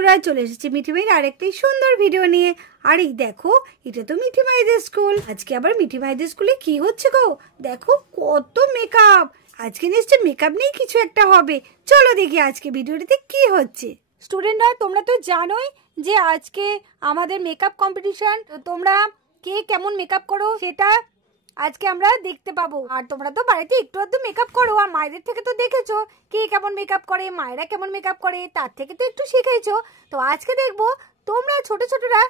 বন্ধুরা, চলে এসেছি মিঠি মাইয়ের আরেকটি সুন্দর ভিডিও নিয়ে। আর এই দেখো, এটা তো মিঠি মাইদের স্কুল। আজকে আবার মিঠি মাইদের স্কুলে কি হচ্ছে গো? দেখো কত মেকআপ। আজকে নিশ্চয় মেকআপ নিয়ে কিছু একটা হবে। চলো দেখি আজকে ভিডিওটিতে কি হচ্ছে। স্টুডেন্টরা, তোমরা তো জানোই যে আজকে আমাদের মেকআপ কম্পিটিশন। তো তোমরা কে কেমন মেকআপ করো সেটা আজকে আমরা দেখতে পাবো। আর তোমরা তো বাড়িতে একটু আধটু মেকআপ করো, আর মায়েদের থেকে তো দেখেছো কে কেমন মেকআপ করে, মায়েরা কেমন মেকআপ করে, তার থেকে তো একটু শিখেছো। তো আজকে দেখবো তোমরা ছোট ছোটরা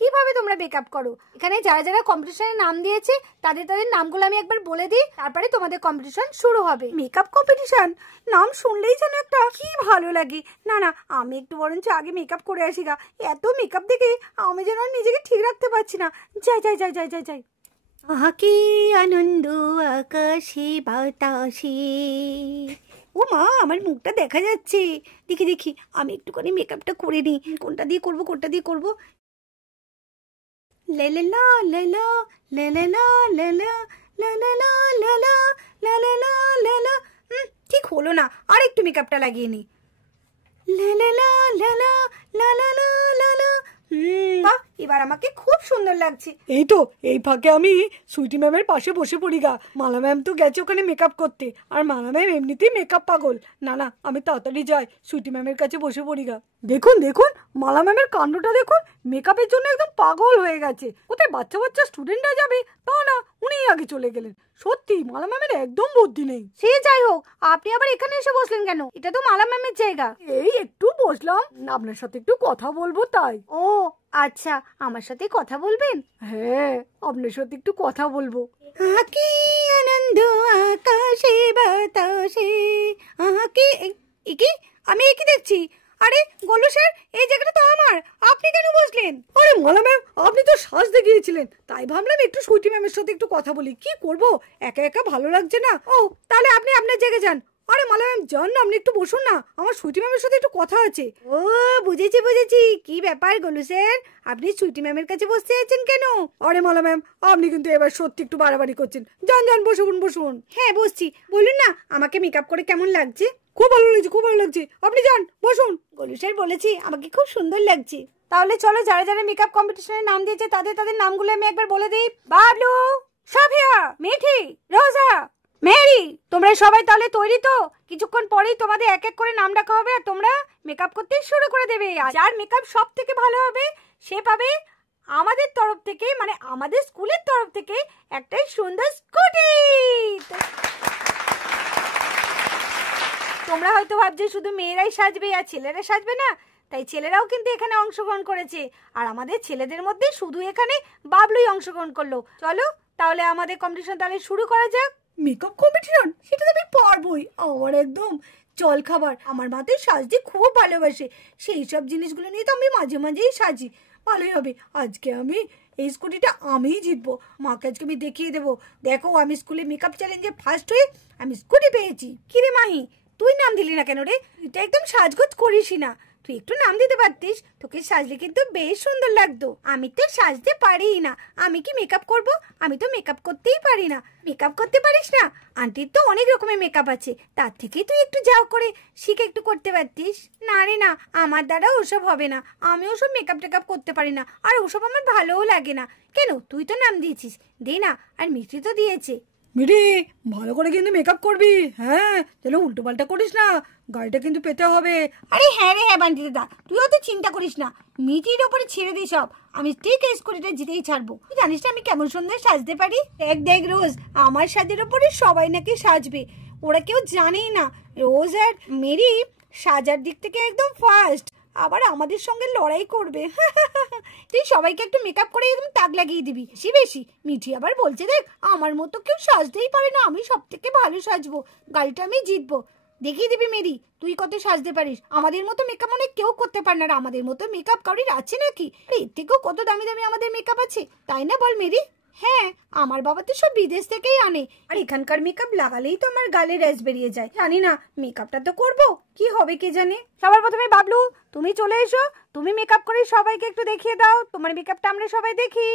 কিভাবে তোমরা মেকআপ করো। এখানে যারা যারা কম্পিটিশনের নাম দিয়েছে তাদের নামগুলো আমি একবার বলে দিই, তারপরে তোমাদের কম্পিটিশন শুরু হবে। মেকআপ কম্পিটিশন নাম শুনলেই যেন একটা কি ভালো লাগে। না না, আমি একটু বরঞ্চ আগে মেকআপ করে আসি গা। এত মেকআপ দেখে আমি যেন নিজেকে ঠিক রাখতে পারছি না। যাই যাই যাই যাই যাই যাই। আহা কি আনন্দ আকাশে বাতাসে। ও মা, আমার মুখটা দেখা যাচ্ছে। দেখি দেখি, আমি একটুখানি মেকআপটা করে নিই। কোনটা দিয়ে করবো, কোনটা দিয়ে করবো? লা লা লা লা লা লা লা লা লা লা লা লা লা লা লা লা লা লা লা। ঠিক হলো না, আর একটু মেকআপটা লাগিয়ে নি। লা লা লা লা লা লা লা লা লা লা। বাহ, এবার আমাকে খুব সুন্দর লাগছে। এই তো, এই ফাঁকে আমি সুইটি ম্যামের পাশে বসে পড়ি গা। মালা ম্যাম তো গেছে ওখানে মেকআপ করতে, আর মালা ম্যাম এমনিতেই মেকআপ পাগল। না না, আমি তাড়াতাড়ি যাই, সুইটি ম্যামের কাছে বসে পড়ি গা। দেখুন দেখুন, মালা ম্যামের কাণ্ডটা দেখুন, মেকআপের জন্য একদম পাগল হয়ে গেছে। কোথায় বাচ্চা বাচ্চা স্টুডেন্টরা যাবে, তা না, উনিই আগে চলে গেলেন। সত্যি মালা ম্যামের একদম বুদ্ধি নেই। সে যাই হোক, আপনি আবার এখানে এসে বসলেন কেন? এটা তো মালা ম্যামের জায়গা। এই একটু বসলাম, আপনার সাথে একটু কথা বলবো তাই। ও আচ্ছা, আমার সাথে কথা বলবেন? হ্যাঁ, আপনার সাথে একটু কথা বলবো। কি আনন্দ আকাশে বাতাসে। কি আমি কি দেখছি? আরে গোলু স্যার, এই জায়গাটা তো আমার, আপনি কেন বসলেন? আরে মালা ম্যাম, আপনি তো সাজতে গিয়েছিলেন, তাই ভাবলাম একটু সুইটি ম্যামের সাথে একটু কথা বলি। কি করব, একা একা ভালো লাগছে না। ও তাহলে আপনি আপনার জায়গায় যান। আরে মালা ম্যাম যান না, আপনি একটু বসুন না, আমার সুইটি ম্যামের সাথে একটু কথা আছে। ও বুঝেছি বুঝেছি, কি ব্যাপার গোলু স্যার, আপনি সুইটি ম্যামের কাছে বসতে আছেন কেন? আরে মালা ম্যাম, আপনি কিন্তু এবার সত্যি একটু বাড়াবাড়ি করছেন। যান যান, বসুন বসুন। হ্যাঁ বসছি, বলুন না আমাকে মেকআপ করে কেমন লাগছে? খুব ভালো লাগছে, খুব ভালো লাগছে, আপনি যান বসুন। গোলু স্যার বলেছি আমাকে খুব সুন্দর লাগছে। তাহলে চলো, যারা যারা মেকআপ কম্পিটিশনের নাম দিয়েছে তাদের নামগুলো আমি একবার বলে দিই। বাবলু, সাফিয়া, মিঠি, রোজা, মেরি, তোমরা সবাই তাহলে তৈরি তো? কিছুক্ষণ পরেই তোমাদের এক এক করে নাম ডাকা হবে, আর তোমরা মেকআপ করতে শুরু করে দেবে। আর যার মেকআপ সব থেকে ভালো হবে সে পাবে আমাদের তরফ থেকে, মানে আমাদের স্কুলের তরফ থেকে একটা সুন্দর স্কুটি। তোমরা হয়তো ভাবছো শুধু মেয়েরাই সাজবে আর ছেলেরা সাজবে না, তাই ছেলেরাও কিন্তু এখানে অংশগ্রহণ করেছে। আর আমাদের ছেলেদের মধ্যে শুধু এখানে বাবলুই অংশগ্রহণ করলো। চলো তাহলে আমাদের কম্পিটিশন তাহলে শুরু করা যাক। মেকআপ কম্পিটিশন, সেটা তো আমি পারবোই। আমার একদম জল খাবার। আমার মা তো সাজতে খুব ভালোবাসে, সেই সব জিনিসগুলো নিয়ে তো আমি মাঝে মাঝেই সাজি। ভালোই হবে, আজকে আমি এই স্কুটিটা আমিই জিতবো। মাকে আজকে আমি দেখিয়ে দেবো, দেখো আমি স্কুলে মেকআপ চ্যালেঞ্জে ফার্স্ট হয়ে আমি স্কুটি পেয়েছি। কিরে মাহি, তুই নাম দিলি না কেন রে? তুই তো একদম সাজগোজ করিসই না, তুই একটু নাম দিতে পারতিস, তোকে সাজলে কিন্তু বেশ সুন্দর লাগতো। আমি তো সাজতে পারি না, আমি কি মেকআপ করব? আমি তো মেকআপ করতেই পারি না। মেকআপ করতে পারিস না? আন্টির তো অনেক রকমের মেকআপ আছে, তার থেকে তুই একটু যাও করে শিখে একটু করতে পারতিস। না রে না, আমার দ্বারা ওসব হবে না, আমি ওসব মেকআপ টেকআপ করতে পারি না, আর ওসব আমার ভালোও লাগে না। কেন, তুই তো নাম দিয়েছিস, দে না। আর মিষ্টি তো দিয়েছে। মিঠি, ভালো করে কিন্তু মেকআপ করবি, হ্যাঁ, যেন উল্টো পাল্টা করিস না, গাড়িটা কিন্তু পেতে হবে। আরে হ্যাঁ রে হ্যাঁ বান্টি দাদা, তুইও তো চিন্তা করিস না, মিটির ওপরে ছেড়ে দিই সব। আমি ঠিক এই স্কুটিটা জিতেই ছাড়বো। তুই জানিস না আমি কেমন সুন্দর সাজতে পারি। দেখ দেখ রোজ, আমার সাজের ওপরে সবাই নাকি সাজবে, ওরা কেউ জানেই না রোজ আর মেরি সাজার দিক থেকে একদম ফার্স্ট, আবার আমাদের সঙ্গে লড়াই করবে। তুই সবাইকে একটু মেকআপ করে একদম তাক লাগিয়ে দিবি বেশি বেশি। মিঠি আবার বলছে দেখ আমার মতো কেউ সাজতেই পারে না, আমি সব থেকে ভালো সাজবো, গাড়িটা আমি জিতবো। দেখিয়ে দিবি মেরি তুই কত সাজতে পারিস। আমাদের মতো মেকআপ অনেক কেউ করতে পারে না, আমাদের মতো মেকআপ কারোর আছে নাকি? এর থেকেও কত দামি দামি আমাদের মেকআপ আছে, তাই না বল মেরি? হ্যাঁ, আমার বাবা তো সব বিদেশ থেকেই আনে, আর এখানকার মেকআপ লাগালেই তো আমার গালে র্যাশ বেরিয়ে যায়। জানি না, মেকআপটা তো করবো, কি হবে কে জানে। সবার প্রথমে বাবলু, তুমি চলে এসো, তুমি মেকআপ করে সবাইকে একটু দেখিয়ে দাও, তোমার মেকআপটা আমরা সবাই দেখি।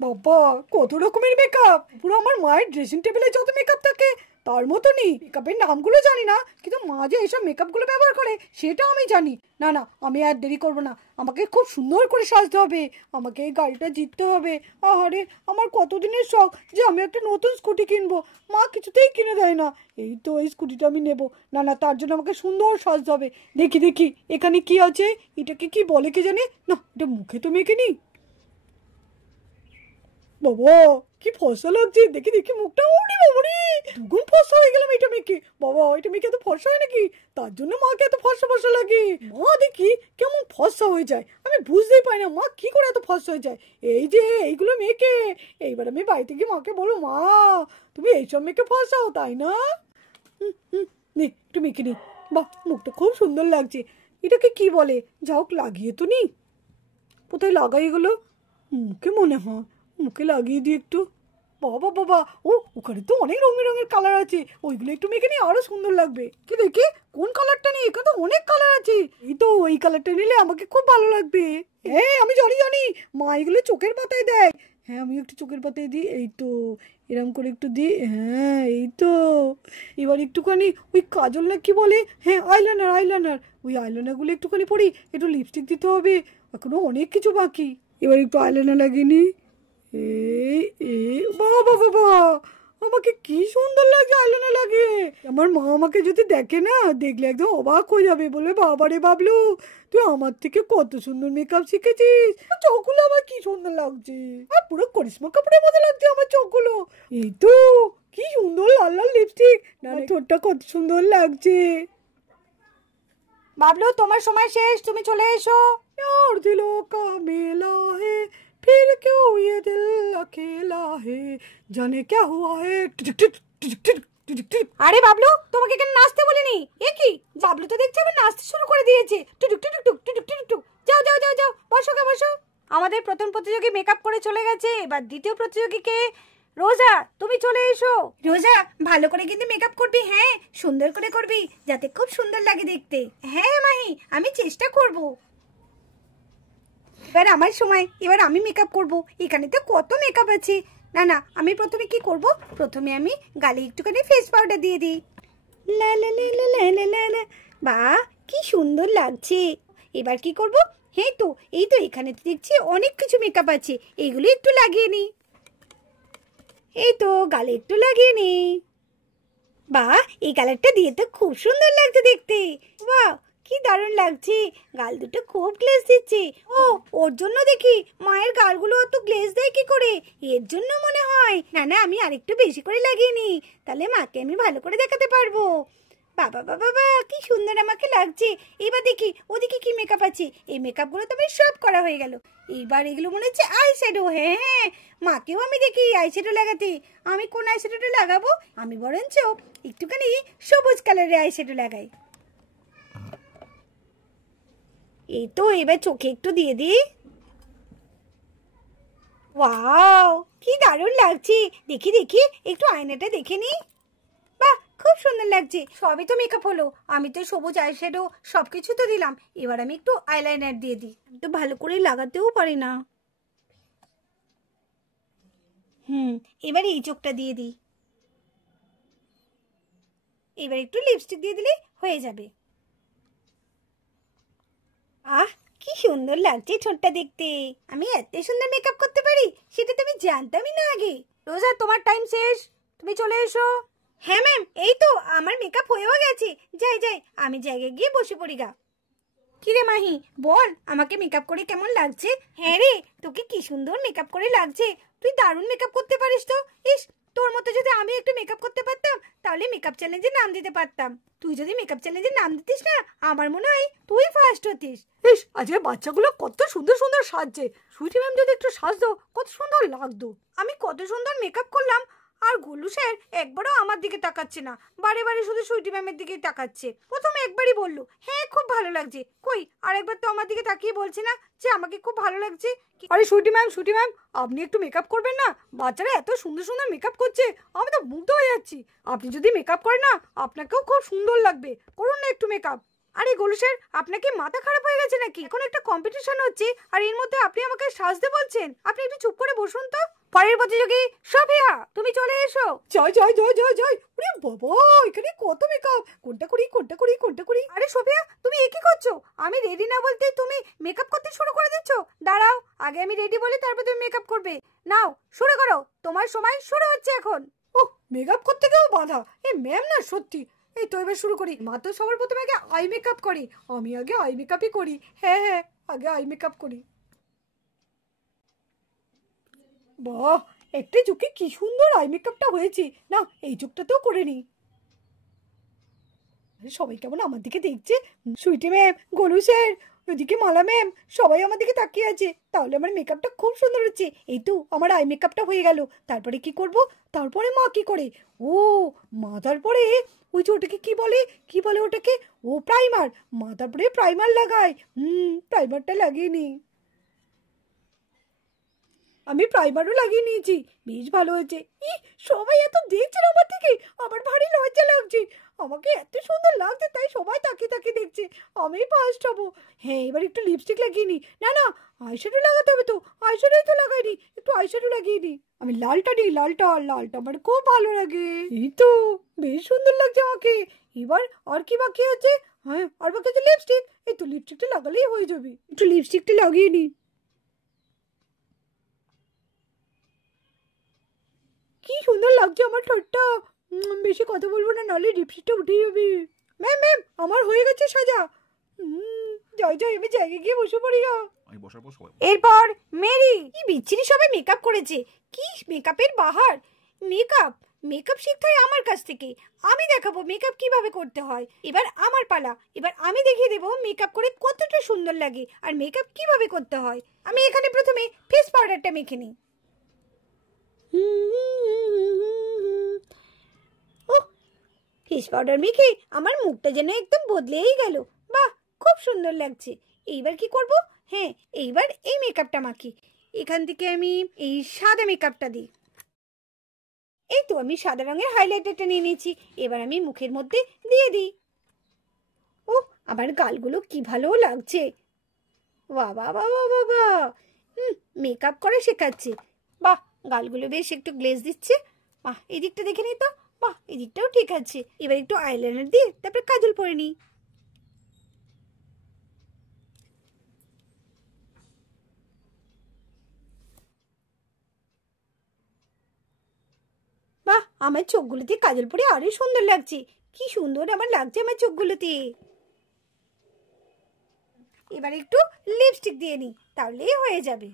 বাবা, কত রকমের মেকআপ, পুরো আমার মায়ের ড্রেসিং টেবিলে যত মেকআপ থাকে তার মতনই মেকআপের নামগুলো জানি না, কিন্তু মা যে এইসব মেকআপগুলো ব্যবহার করে সেটা আমি জানি। না না, আমি আর দেরি করবো না, আমাকে খুব সুন্দর করে সাজতে হবে, আমাকে এই গাড়িটা জিততে হবে। আরে আমার কতদিনের শখ যে আমি একটা নতুন স্কুটি কিনবো, মা কিছুতেই কিনে দেয় না। এই তো এই স্কুটিটা আমি নেব। না না, তার জন্য আমাকে সুন্দর সাজতে হবে। দেখি দেখি এখানে কি আছে, এটাকে কি বলে কে জানে না, এটা মুখে তো মেখে নি। বাবা কি ফর্সা লাগছে, দেখি দেখি মুখটা, ওরে বাবারে দুগুণ ফর্সা হয়ে গেলাম এটা মেখে। বাবা এটা মেখে এত ফর্সা হয় নাকি? তার জন্য মাকে এত ফর্সা ফর্সা লাগে। মা দেখি কেমন ফর্সা হয়ে যায়, আমি বুঝতেই পারি না মা কি করে এত ফর্সা হয়ে যায়। এই যে এইগুলো মেখে, এইবার আমি বাড়িতে গিয়ে মাকে বলো, মা তুমি এইসব মেখে ফর্সাও তাই না? নে একটু মেখে নি। বাহ মুখটা খুব সুন্দর লাগছে। এটাকে কি বলে? যাও লাগিয়ে তো নি। কোথায় লাগাই এগুলো? মুখে মনে হয়, মুখে লাগিয়ে দিই একটু। বাবা বাবা, ও ওখানে তো অনেক রঙের রঙের কালার আছে, ওইগুলো একটু মেখে নিয়ে আরো সুন্দর লাগবে। কি দেখি কোন কালারটা নিয়ে, এখানে তো অনেক কালার আছে। এই তো এই কালারটা নিলে আমাকে খুব ভালো লাগবে। হ্যাঁ আমি জানি জানি, মা এগুলো চোখের পাতায় দেয়। হ্যাঁ আমি একটু চোখের পাতায় দিই, এই তো এরকম করে একটু দিই। হ্যাঁ এই তো, এবার একটুখানি ওই কাজল না কি বলে, হ্যাঁ আইলাইনার আইলাইনার, ওই আইলাইনারগুলো একটুখানি পরি, একটু লিপস্টিক দিতে হবে, এখনো অনেক কিছু বাকি। এবার একটু আইলাইনার লাগিয়ে নি। বাবা বাবা, আমাকে কি সুন্দর লাগে আইলাইনার লাগিয়ে। আমার মা আমাকে যদি দেখে না, দেখলে একদম অবাক হয়ে যাবে, বলে বাবা রে বাবলু তুই আমার থেকে কত সুন্দর মেকআপ শিখেছিস, চোখগুলো আমার কি সুন্দর লাগছে, আর পুরো করিশ্মা কাপুরের মতো লাগছে আমার চোখগুলো। এই তো কি সুন্দর লাল লাল লিপস্টিক, না ঠোঁটটা কত সুন্দর লাগছে। বাবলু তোমার সময় শেষ, তুমি চলে এসো। यार दिलों का मेला है, फिर क्यों ये दिल अकेला है, जाने क्या हुआ है। আরে বাবলু, তোমাকে কেন নাচতে বলিনি? এ কি, বাবলু তো দেখছি আবার নাচতে শুরু করে দিয়েছে। টুটুক টুটুক টুক টুটুক টুটুক টুক। যাও যাও যাও যাও, বসো গে বসো। আমাদের প্রথম প্রতিযোগী মেকআপ করে চলে গেছে, এবার দ্বিতীয় প্রতিযোগীকে রোজা, তুমি চলে এসো। রোজা ভালো করে কিন্তু মেকআপ করবি, হ্যাঁ সুন্দর করে করবি, যাতে খুব সুন্দর লাগে দেখতে। হ্যাঁ মাহি, আমি চেষ্টা করব। এবার আমার সময়, এবার আমি মেকআপ করব। এখানে তো কত মেকআপ আছে। না না, আমি প্রথমে কি করব, প্রথমে আমি গালে একটুখানি ফেস পাউডার দিয়ে দিই। লা লা লা লা লা লা লা, বাহ কি সুন্দর লাগছে। এবার কি করব, এই তো এখানে তো দেখছি অনেক কিছু মেকআপ আছে, এইগুলো একটু লাগিয়ে নিই। এই তো গালে একটু লাগিয়ে নি। বাহ এই কালারটা দিয়ে তো খুব সুন্দর লাগছে দেখতে। বাহ কি দারুণ লাগছে, গাল দুটো খুব গ্লেজ দিচ্ছে। ও ওর জন্য দেখি মায়ের গালগুলো অত গ্লেজ দেয় কি করে, এর জন্য মনে হয়। না না, আমি আরেকটু বেশি করে লাগিয়ে নি, তাহলে মাকে আমি ভালো করে দেখাতে পারবো। বাবা বাবা বাবা কি সুন্দর আমাকে লাগছে। এবার দেখি ওদিকে কি মেকআপ আছে। এই মেকআপগুলো তো আমার সব করা হয়ে গেল। এবার এগুলো মনে হচ্ছে আই শ্যাডো। হ্যাঁ হ্যাঁ, মাকেও আমি দেখি আই শ্যাডো লাগাতে। আমি কোন আই শ্যাডোটা লাগাবো, আমি বরঞ্চ একটুখানি সবুজ কালারের আই শ্যাডো লাগাই। এই তো এবার চোখে একটু দিয়ে দিই। ওয়াও কি দারুণ লাগছে। দেখি দেখি একটু আয়নাটা দেখে নি। বাহ খুব সুন্দর লাগছে। সবই তো মেকআপ হলো, আমি তো সবুজ আইশ্যাডো সবকিছু তো দিলাম। এবার আমি একটু আইলাইনার দিয়ে দিই, তো ভালো করে লাগাতেও পারি না। এবার এই চোখটা দিয়ে দিই। এবার একটু লিপস্টিক দিয়ে দিলে হয়ে যাবে। আহ কি সুন্দর লাগছে ঠোঁটটা দেখতে। আমি এত সুন্দর মেকআপ করতে পারি, সেটা তো আমি জানতামই না আগে। রোজা তোমার টাইম শেষ, তুমি চলে এসো। হ্যাঁ ম্যাম, এই তো আমার মেকআপ হয়েও গেছে। যাই যাই, আমি জায়গায় গিয়ে বসে পড়ি গা। কিরে মাহি বল, আমাকে মেকআপ করে কেমন লাগছে? হ্যাঁ রে, তোকে কি সুন্দর মেকআপ করে লাগছে। তুই দারুণ মেকআপ করতে পারিস তো। ইস, তোর মতো যদি আমি একটু মেকআপ করতে পারতাম, তাহলে মেকআপ চ্যালেঞ্জে নাম দিতে পারতাম। তুই যদি মেকআপ চ্যালেঞ্জে নাম দিতিস না, আমার মনে হয় তুই ফার্স্ট হতিস। ইস আজকে বাচ্চাগুলো কত সুন্দর সুন্দর সাজছে, সুইটি ম্যাম যদি একটু সাজতো কত সুন্দর লাগতো। আমি কত সুন্দর মেকআপ করলাম, আর গোলু স্যার একবারও আমার দিকে তাকাচ্ছে না, বারে বারে শুধু সুইটি ম্যামের দিকেই তাকাচ্ছে। প্রথমে একবারই বললো হ্যাঁ খুব ভালো লাগছে, কই আরেকবার তো আমার দিকে তাকিয়ে বলছে না যে আমাকে খুব ভালো লাগছে। আরে সুইটি ম্যাম আপনি একটু মেকআপ করবেন না? বাচ্চারা এত সুন্দর সুন্দর মেকআপ করছে, আমি তো মুগ্ধ হয়ে যাচ্ছি। আপনি যদি মেকআপ করেন না, আপনাকেও খুব সুন্দর লাগবে, করুন না একটু মেকআপ। আরে গোলু স্যার, আপনার কি মাথা খারাপ হয়ে গেছে নাকি? এখন একটা কম্পিটিশন হচ্ছে আর এর মধ্যে আপনি আমাকে সাজতে বলছেন? আপনি একটু চুপ করে বসুন তো। পরের প্রতিযোগী সোফিয়া, তুমি চলে এসো। জয় জয় জয় জয় জয়। ওরে বাবা, এখানে কত মেকআপ! কোনটা করি কোনটা করি কোনটা করি? আরে সোফিয়া, তুমি এ কি করছো? আমি রেডি না বলতে তুমি মেকআপ করতে শুরু করে দিচ্ছ। দাঁড়াও, আগে আমি রেডি বলি তারপর তুমি মেকআপ করবে। নাও শুরু করো, তোমার সময় শুরু হচ্ছে এখন। ও, মেকআপ করতে গেও বাধা! এই ম্যাম না সত্যি। এই তো এবার শুরু করি। মা তো সবার প্রথমে আগে আই মেকআপ করে, আমি আগে আই মেকআপই করি। হ্যাঁ হ্যাঁ, আগে আই মেকআপ করি। বাহ, একটা চোখে কি সুন্দর আই মেকআপটা হয়েছে। না, এই চোখটাতেও করে নিই। সবাই কেমন আমার দিকে দেখছে। সুইটি ম্যাম, গোলু স্যার, ওইদিকে মালা ম্যাম, সবাই আমার দিকে তাকিয়ে আছে। তাহলে আমার মেকআপটা খুব সুন্দর হচ্ছে। এই তো আমার আই মেকআপটা হয়ে গেল। তারপরে কি করব? তারপরে মা কি করে? ও মা, তারপরে ওই যে ওটাকে কি বলে, কি বলে ওটাকে? ও প্রাইমার। মা তারপরে প্রাইমার লাগায়। প্রাইমারটা লাগিয়ে নি। আমি প্রাইমারও লাগিয়ে নিয়েছি, বেশ ভালো হয়েছে। ই, সবাই এত দেখছে আমার দিকে, আমার ভারী লজ্জা লাগছে। আমাকে এত সুন্দর লাগছে তাই সবাই তাকিয়ে তাকিয়ে দেখছে। আমি ফার্স্ট হবো। হ্যাঁ, এবার একটু লিপস্টিক লাগিয়ে নি। না না, আইশ্যাডো লাগাতে হবে তো। আইশ্যাডোই তো লাগাইনি, একটু আইশ্যাডো লাগিয়ে নি। আমি লালটা নিই, লালটা। লালটা আমার খুব ভালো লাগে। এই তো বেশ সুন্দর লাগছে আমাকে। এবার আর কি বাকি আছে? হ্যাঁ, আর বাকি আছে লিপস্টিক। এই তো লিপস্টিকটা লাগালেই হয়ে যাবে। একটু লিপস্টিকটা লাগিয়ে নি। কি সুন্দর লাগছে আমার ঠোঁটটা। বেশি কথা বলবো না, নাহলে লিপস্টিকটা উঠে যাবে। ম্যাম ম্যাম, আমার হয়ে গেছে সাজা। জয় জয়, আমি জায়গায় গিয়ে বসে পড়ি গা। এরপর মেরি। কি বিচ্ছিরি সবাই মেকআপ করেছে। কি মেকআপের বাহার! মেকআপ মেকআপ শিখতে হয় আমার কাছ থেকে। আমি দেখাবো মেকআপ কিভাবে করতে হয়। এবার আমার পালা। এবার আমি দেখিয়ে দেবো মেকআপ করে কতটা সুন্দর লাগে আর মেকআপ কিভাবে করতে হয়। আমি এখানে প্রথমে ফেস পাউডারটা মেখে নিই। ফেস পাউডার মেখে আমার মুখটা যেন একদম বদলেই গেল। বাহ, খুব সুন্দর লাগছে। এইবার কি করব? হ্যাঁ, এইবার এই মেকআপটা মাখি। এখান থেকে আমি এই সাদা মেকআপটা দিই। এই তো আমি সাদা রঙের হাইলাইটারটা নিয়ে নিয়েছি। এবার আমি মুখের মধ্যে দিয়ে দিই। ও, আমার গালগুলো কি ভালো লাগছে। বাবা বাবা বাবা, মেকআপ করে শেখাচ্ছে। বাহ, গালগুলো বেশ একটু গ্লেজ দিচ্ছে। বাহ, এই দিকটা দেখে নিই তো। বাহ, এই দিকটাও ঠিক আছে। এবার একটু আইলাইনার দিয়ে তারপরে কাজল পরে নিই। বাহ, আমার চোখগুলোতে কাজল পরে আরো সুন্দর লাগছে। কি সুন্দর আমার লাগছে আমার চোখগুলোতে। এবার একটু লিপস্টিক দিয়ে নিই, তাহলেই হয়ে যাবে।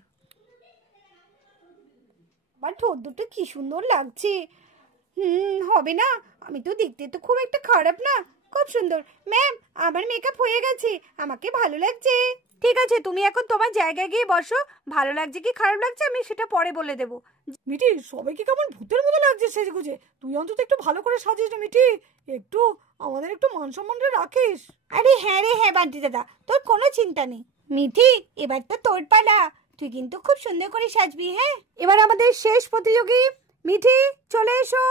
আমার ঠোঁট দুটো কি সুন্দর লাগছে। হবে না? আমি তো দেখতে তো খুব একটা খারাপ না, খুব সুন্দর। ম্যাম, আমার মেকআপ হয়ে গেছে, আমাকে ভালো লাগছে। ঠিক আছে, তুমি এখন তোমার জায়গায় গিয়ে বসো। ভালো লাগছে কি খারাপ লাগছে আমি সেটা পরে বলে দেবো। মিঠি, সবাইকে কেমন ভূতের মতো লাগছে সেজে গুজে। তুই অন্তত একটু ভালো করে সাজিস না মিঠি। একটু আমাদের একটু মান সম্মানটা রাখিস। আরে হ্যাঁ রে হ্যাঁ বান্টি দাদা, তোর কোনো চিন্তা নেই। মিঠি, এবার তো তোর পালা। তুই কিন্তু খুব সুন্দর করে সাজবি। হ্যাঁ, এবার আমাদের শেষ প্রতিযোগী মিঠি, চলে এসো।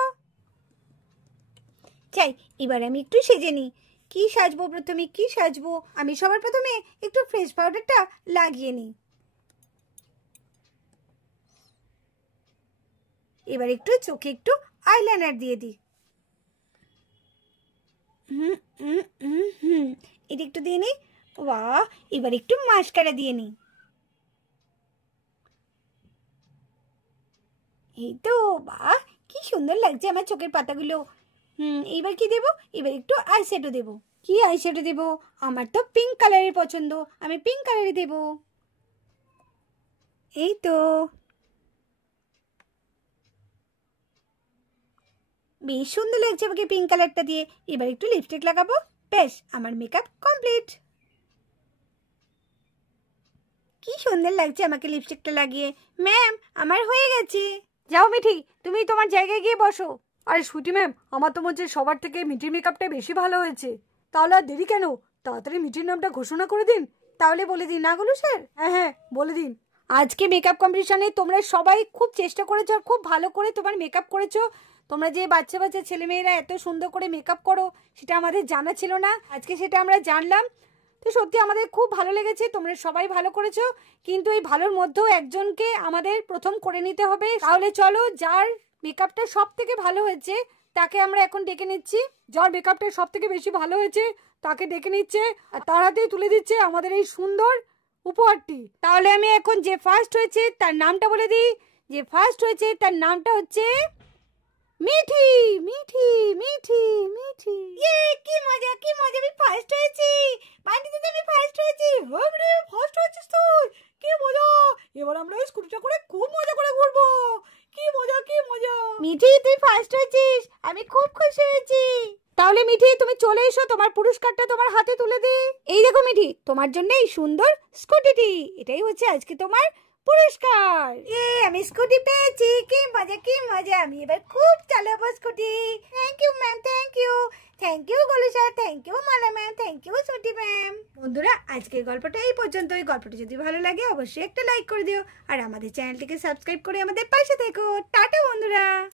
চাই, এবার আমি একটু সেজে নিই। কি সাজবো প্রথমে, কি সাজবো? আমি সবার প্রথমে একটু ফেস পাউডারটা লাগিয়ে নিই। এবার একটু চোখে একটু আইলাইনার দিয়ে দিই। এটা একটু দিয়ে নিই। বাহ, এবার একটু মাস্কারা দিয়ে নিই। এই তো, বাহ, কি সুন্দর লাগছে আমার চোখের পাতাগুলো। এইবার কি দেবো? এবার একটু আইশ্যাডো দেবো। কি আইশ্যাডো দেবো? আমার তো পিঙ্ক কালারের পছন্দ, আমি পিঙ্ক কালারই দেবো। এই তো, বেশ সুন্দর লাগছে আমাকে পিঙ্ক কালারটা দিয়ে। এবার একটু লিপস্টিক লাগাবো। বেশ, আমার মেকআপ কমপ্লিট। কি সুন্দর লাগছে আমাকে লিপস্টিকটা লাগিয়ে। ম্যাম, আমার হয়ে গেছে। যাও মিঠি, তুমি তোমার জায়গায় গিয়ে বসো। আরে সুইটি ম্যাম, আমার তো মনে হচ্ছে সবার থেকে মিঠির মেকআপটা বেশি ভালো হয়েছে। তাহলে আর দেরি কেন? তাড়াতাড়ি মিঠির নামটা ঘোষণা করে দিন। তাহলে বলে দিন না গুলো স্যার? হ্যাঁ হ্যাঁ, বলে দিন। আজকে মেকআপ কম্পিটিশনে তোমরা সবাই খুব চেষ্টা করেছো আর খুব ভালো করে তোমার মেকআপ করেছো। তোমরা যে বাচ্চা বাচ্চা ছেলেমেয়েরা এত সুন্দর করে মেকআপ করো সেটা আমাদের জানা ছিল না, আজকে সেটা আমরা জানলাম। তো সত্যি আমাদের খুব ভালো লেগেছে, তোমরা সবাই ভালো করেছো, কিন্তু এই ভালোর মধ্যেও একজনকে আমাদের প্রথম করে নিতে হবে। তাহলে চলো, যার মেকআপটা সব থেকে ভালো হয়েছে তাকে আমরা এখন ডেকে নিচ্ছি। যার মেকআপটা সব থেকে বেশি ভালো হয়েছে তাকে ডেকে নিচ্ছে আর তার হাতেই তুলে দিচ্ছে আমাদের এই সুন্দর উপহারটি। তাহলে আমি এখন যে ফার্স্ট হয়েছে তার নামটা বলে দিই। যে ফার্স্ট হয়েছে তার নামটা হচ্ছে মিঠি। মিঠি মিঠি মিঠি। ইয়ে, কি মজা কি মজা, আমি ফার্স্ট হয়েছি। বান্টিতে আমি ফার্স্ট হয়েছি। রে, ফার্স্ট হয়েছিস তুই, কি মজা। এবার আমরা এই স্কুটিটা করে খুব মজা করে ঘুরবো। কি মজা কি মজা। মিঠি, তুই ফার্স্ট হয়েছিস, আমি খুব খুশি হয়েছি। তাহলে মিঠি, তুমি চলে এসো, তোমার পুরস্কারটা তোমার হাতে তুলে দে। এই দেখো মিঠি, তোমার জন্য এই সুন্দর স্কুটিটি, এটাই হচ্ছে আজকে তোমার পুরস্কার। আমি স্কুটি পেয়েছি, কি মজা কি মজা, আমি এবার খুব চালাবো scooty. Thank you ma'am, thank you. Thank you Golu sir, thank you Mala ma'am, thank you Chhuti ma'am. বন্ধুরা, আজকের গল্পটা এই পর্যন্ত। এই গল্পটা যদি ভালো লাগে অবশ্যই একটা লাইক করে দিও আর আমাদের চ্যানেলটিকে সাবস্ক্রাইব করে আমাদের পাশে থেকো। টাটা বন্ধুরা।